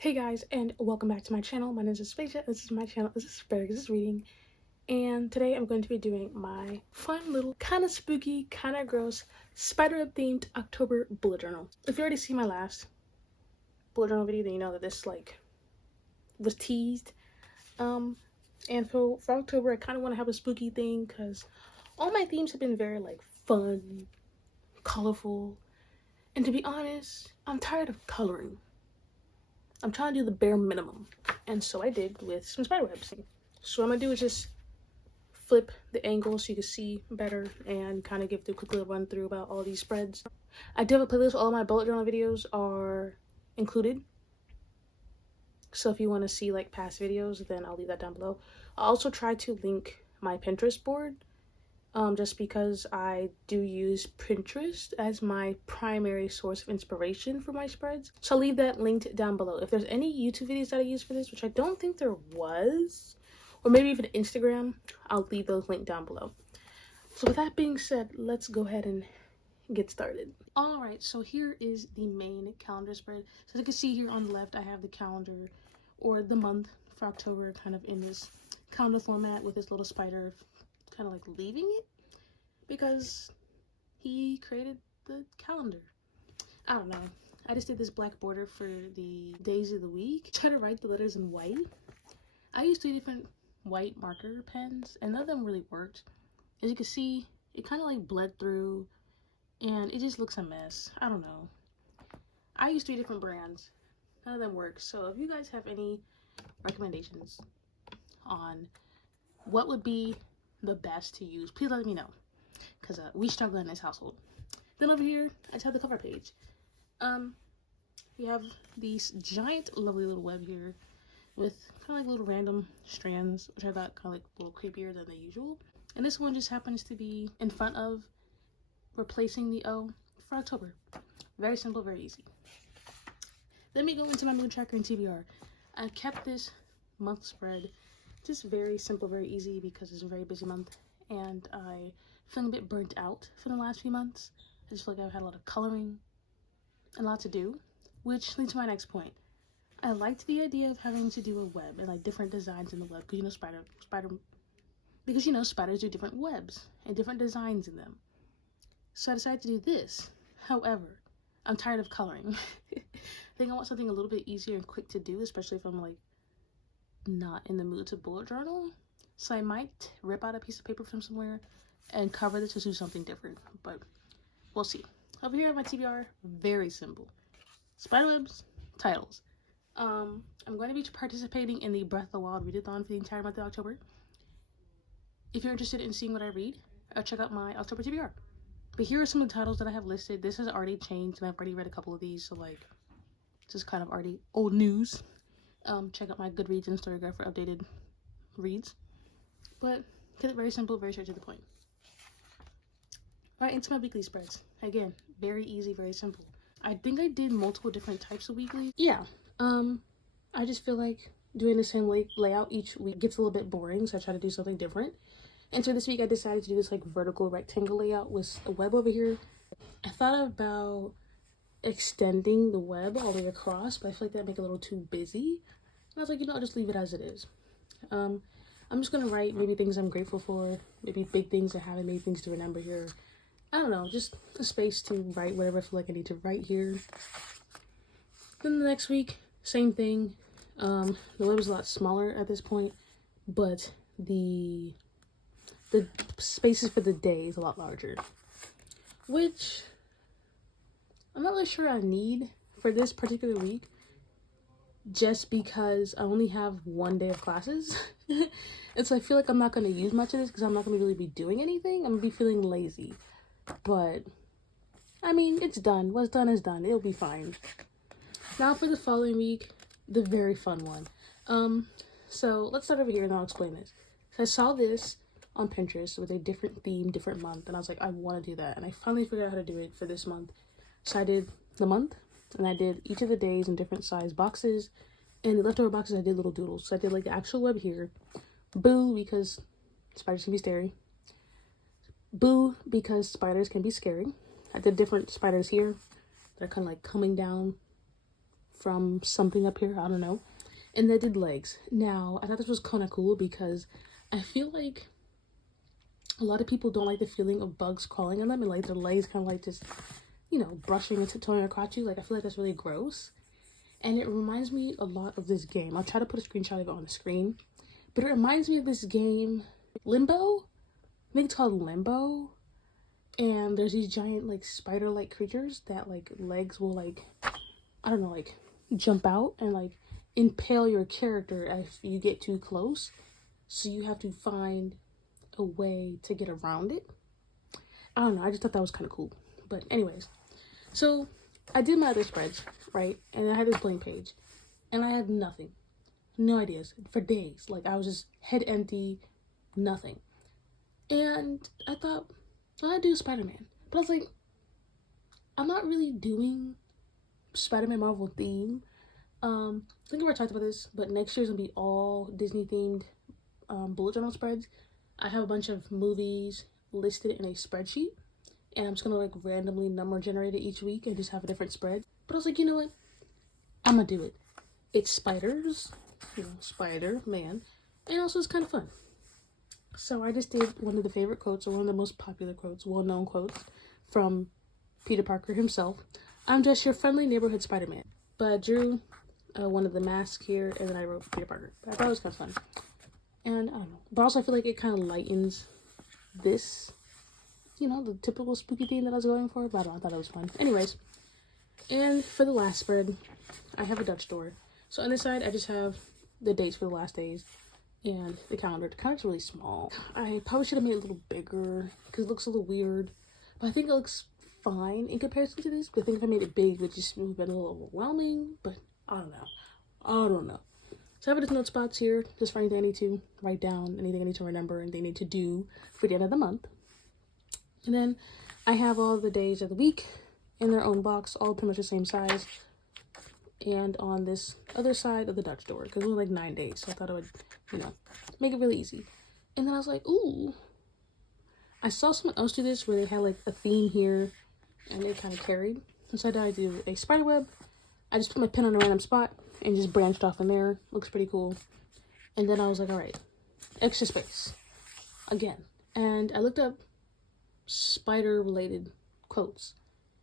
Hey guys, and welcome back to my channel. My name is Aspasia. This is my channel. This is Asparagus Reading, and today I'm going to be doing my fun little, kind of spooky, kind of gross, spider-web themed October bullet journal. If you already see my last bullet journal video, then you know that this was teased. And for October, I kind of want to have a spooky thing because all my themes have been very fun, colorful, and to be honest, I'm tired of coloring. I'm trying to do the bare minimum, and so I did with some spiderwebs. So what I'm gonna do is just flip the angle so you can see better and kind of give the quick little run through about all these spreads. I do have a playlist. All my bullet journal videos are included, so if you want to see past videos, then I'll leave that down below. I'll also try to link my Pinterest board, just because I do use Pinterest as my primary source of inspiration for my spreads. So I'll leave that linked down below. If there's any YouTube videos that I use for this, which I don't think there was, or maybe even Instagram, I'll leave those linked down below. So with that being said, let's go ahead and get started. Alright, so here is the main calendar spread. So as you can see here on the left, I have the calendar, or the month for October, kind of in this calendar format with this little spider kind of leaving it because he created the calendar. I don't know. I just did this black border for the days of the week. Try to write the letters in white. I used 3 different white marker pens and none of them really worked. As you can see, it kind of bled through and it just looks a mess. I don't know. I used 3 different brands. None of them work. So if you guys have any recommendations on what would be the best to use, please let me know, because we struggle in this household. Then over here I just have the cover page. We have these giant lovely little web here with kind of little random strands, which I thought kind of a little creepier than the usual. And this one just happens to be in front of replacing the O for October. Very simple, very easy. Let me go into my mood tracker and TBR. I kept this month spread just very simple, very easy, because it's a very busy month and I feeling a bit burnt out for the last few months. I just feel like I've had a lot of coloring and a lot to do, which leads to my next point. I liked the idea of having to do a web and different designs in the web, because spiders do different webs and different designs in them. So I decided to do this. However, I'm tired of coloring. I think I want something a little bit easier and quick to do, especially if I'm not in the mood to bullet journal. So I might rip out a piece of paper from somewhere and cover this to do something different, but we'll see. Over here at my TBR, very simple. Spiderwebs, titles. I'm going to be participating in the Breath of the Wild readathon for the entire month of October. If you're interested in seeing what I read, check out my October TBR. But here are some of the titles that I have listed. This has already changed and I've already read a couple of these, so this is kind of already old news. Check out my Goodreads and Storygraph for updated reads. But keep it very simple, very straight to the point. Alright, into my weekly spreads. Again, very easy, very simple. I think I did multiple different types of weekly. Yeah, I just feel like doing the same layout each week gets a little bit boring, so I try to do something different. And so this week I decided to do this vertical rectangle layout with a web over here. I thought about extending the web all the way across, but I feel like that'd make it a little too busy. And I was like, I'll just leave it as it is. I'm just gonna write maybe things I'm grateful for, maybe big things I haven't, maybe things to remember here. I don't know, just a space to write whatever I feel like I need to write here. Then the next week, same thing. The web is a lot smaller at this point, but the spaces for the day is a lot larger, which I'm not really sure I need for this particular week, just because I only have 1 day of classes. And so I feel like I'm not going to use much of this because I'm not going to really be doing anything. I'm going to be feeling lazy. But, I mean, it's done. What's done is done. It'll be fine. Now for the following week, the very fun one. So let's start over here and I'll explain this. So I saw this on Pinterest with a different theme, different month, and I was like, I want to do that. And I finally figured out how to do it for this month. So I did the month, and I did each of the days in different size boxes, and the leftover boxes I did little doodles. So I did the actual web here. Boo, because spiders can be scary. Boo, because spiders can be scary. I did different spiders here that are kind of coming down from something up here, I don't know. And they did legs. Now, I thought this was kind of cool because I feel like a lot of people don't like the feeling of bugs crawling on them and like their legs kind of like just, you know, brushing and tiptoeing across you. Like, I feel like that's really gross. And it reminds me a lot of this game. I'll try to put a screenshot of it on the screen. But it reminds me of this game, Limbo? I think it's called Limbo. And there's these giant, like, spider-like creatures that, like, legs will, like, I don't know, like, jump out and, like, impale your character if you get too close. So you have to find a way to get around it. I don't know, I just thought that was kind of cool. But anyways, so I did my other spreads, right? And I had this blank page. And I had nothing. No ideas. For days. Like, I was just head empty. Nothing. And I thought, well, I'd do Spider-Man. But I was like, I'm not really doing Spider-Man Marvel theme. I think we already talked about this, but next year's gonna be all Disney themed bullet journal spreads. I have a bunch of movies listed in a spreadsheet, and I'm just gonna like randomly number generate it each week and just have a different spread. But I was like, you know what? I'm gonna do it. It's spiders, you know, Spider-Man, and also it's kind of fun. So I just did one of the favorite quotes, or one of the most popular quotes, well-known quotes from Peter Parker himself. I'm just your friendly neighborhood Spider-Man. But I drew one of the masks here, and then I wrote Peter Parker. But I thought it was kind of fun. And I don't know. But also I feel like it kind of lightens this, you know, the typical spooky theme that I was going for. But I don't know, I thought it was fun. Anyways, and for the last spread, I have a Dutch door. So on this side, I just have the dates for the last days and the calendar. The calendar's really small. I probably should have made it a little bigger because it looks a little weird. But I think it looks fine in comparison to this. But I think if I made it big, it would just have been a little overwhelming. But I don't know. So I have just note spots here, just for anything I need to write down, anything I need to remember, and they need to do for the end of the month. And then I have all the days of the week in their own box, all pretty much the same size. And on this other side of the Dutch door, because it was like 9 days, so I thought it would, you know, make it really easy. And then I was like, ooh, I saw someone else do this where they had like a theme here, and it kind of carried. And so I do a spider web. I just put my pin on a random spot and just branched off in there. Looks pretty cool. And then I was like, all right, extra space again. And I looked up spider related quotes,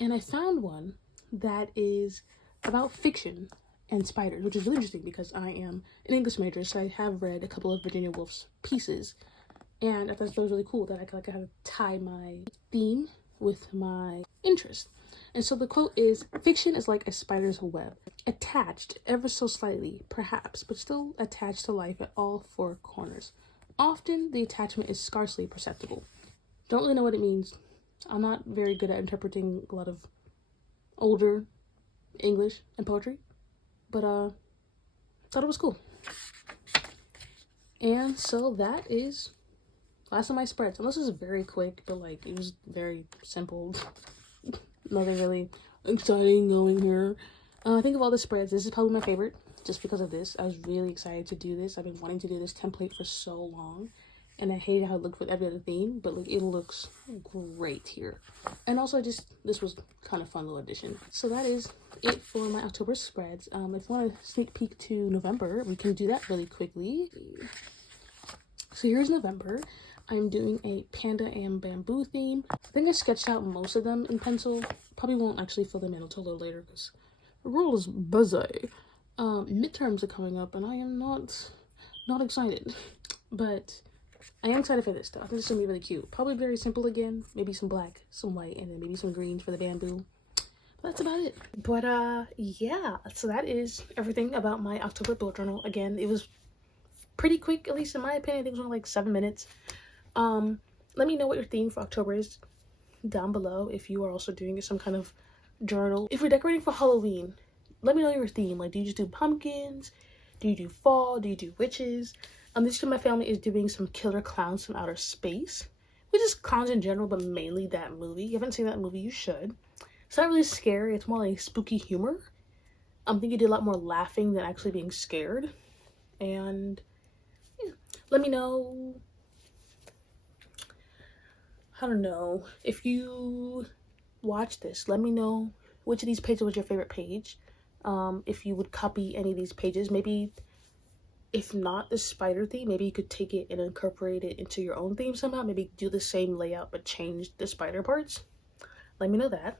and I found one that is about fiction and spiders, which is really interesting because I am an English major, so I have read a couple of Virginia Woolf's pieces, and I thought that was really cool that I could have to tie my theme with my interest. And so the quote is, fiction is like a spider's web, attached ever so slightly, perhaps, but still attached to life at all four corners. Often the attachment is scarcely perceptible. Don't really know what it means. I'm not very good at interpreting a lot of older English and poetry, but thought it was cool. And so that is last of my spreads. And this is very quick, but like it was very simple. Nothing really exciting going here. I think of all the spreads, this is probably my favorite just because of this. I was really excited to do this. I've been wanting to do this template for so long, and I hated how it looked with every other theme, but like it looks great here. And also this was kind of fun little addition. So that is it for my October spreads. If you want a sneak peek to November, we can do that really quickly. So here's November. I'm doing a panda and bamboo theme. I think I sketched out most of them in pencil. Probably won't actually fill them in until a little later because the world is busy. Midterms are coming up and I am not excited. But I am excited for this though. I think this is gonna be really cute. Probably very simple again. Maybe some black, some white, and then maybe some greens for the bamboo. But that's about it. But yeah, so that is everything about my October bullet journal. Again, it was pretty quick, at least in my opinion. I think it was only like 7 minutes. Let me know what your theme for October is down below if you are also doing some kind of journal. If you're decorating for Halloween, let me know your theme. Like, do you just do pumpkins? Do you do fall? Do you do witches? This year my family is doing some killer clowns from outer space, which is clowns in general, but mainly that movie. If you haven't seen that movie, you should. It's not really scary. It's more like spooky humor. I think you did a lot more laughing than actually being scared. And yeah, let me know. I don't know, if you watch this, let me know which of these pages was your favorite page. if you would copy any of these pages. Maybe if not the spider theme, maybe you could take it and incorporate it into your own theme somehow. Maybe do the same layout but change the spider parts. Let me know that.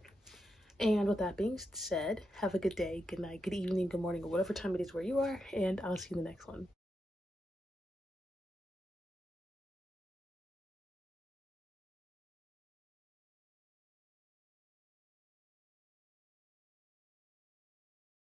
And with that being said, have a good day, good night, good evening, good morning, or whatever time it is where you are, and I'll see you in the next one.